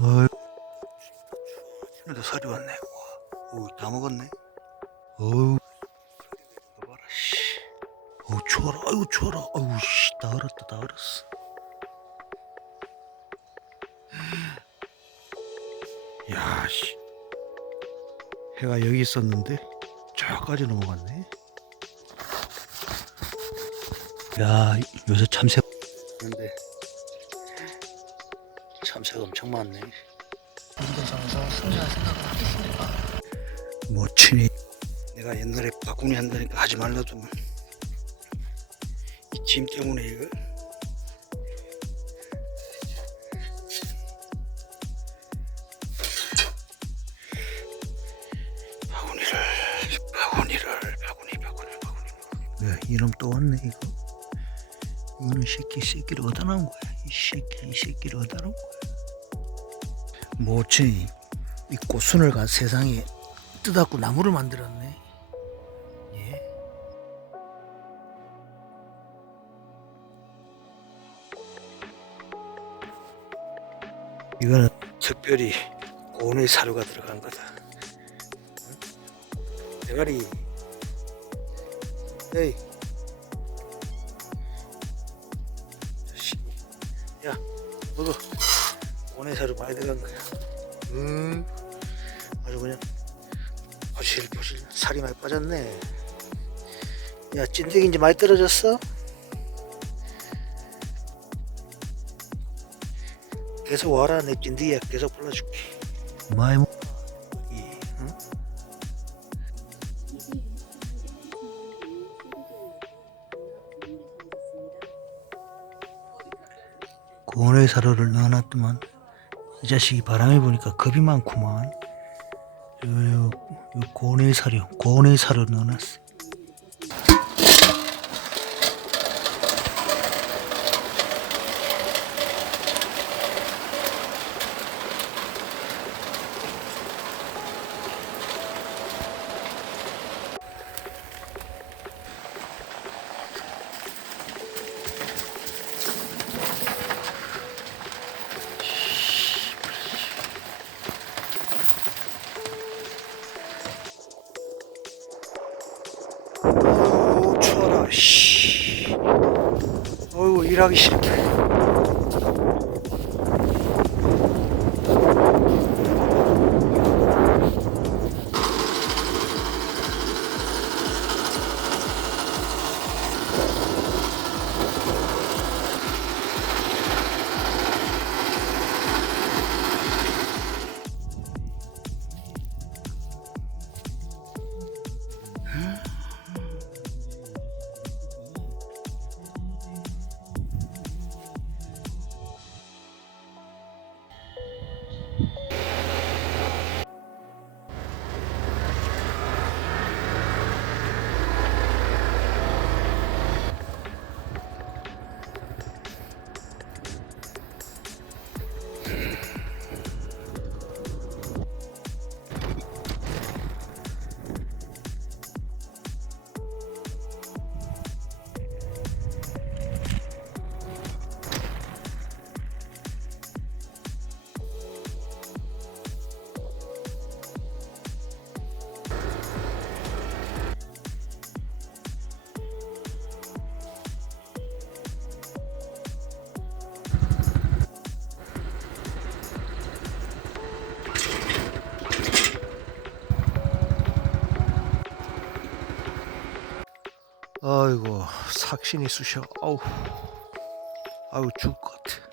어이. 오늘도 살이 왔네. 와, 오, 다 먹었네. 어우, 봐라, 씨. 어우, 추워라. 아이고, 추워라. 아이고, 씨, 다 얼었다, 다 얼었어. 야, 씨. 해가 여기 있었는데, 저까지 넘어갔네. 야, 요새 참새. 근데, 참새가 엄청 많네. 운동장에서 승리할 생각을 하겠습니까? 뭐 친히 내가 옛날에 바꾸니 한다니까 하지 말라도. 이짐 때문에 이거. 바구니를 바구니를 바구니 바구니 바구니 왜 이놈 또 왔네 이거. 이거는 새끼 새끼를 어디다 놓은 거야 이 새끼 이 새끼를 어디다 놓은 거야 모친이 이 꽃순을 가 세상에 뜯었고 나무를 만들었네. 예. 이거는 특별히 고온의 사료가 들어간 거다. 응? 대가리. 에이. 야. 고온의 사료 많이 들어간 거야. 음. 아주 그냥 포실포실 살이 많이 빠졌네 야 찐득이 이제 많이 떨어졌어? 계속 와라 내 찐득이야 계속 불러줄게 많이 먹 이, 고온의 사료를 넣어놨더만 이 자식이 바람에 보니까 겁이 많구만 요, 요, 요 고온의 사료, 고온의 사료 넣어놨어. 어이구, 일하기 싫다. 아이고, 삭신이 쑤셔. 아우, 아우, 죽을 것 같아.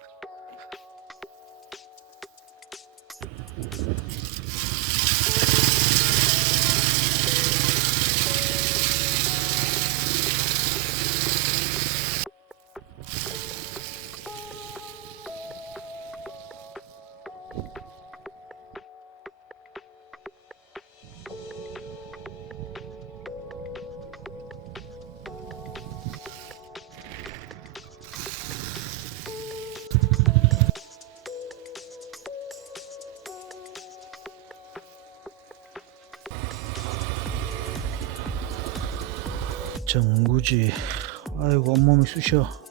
정구지. 아이고, 온몸이 쑤셔.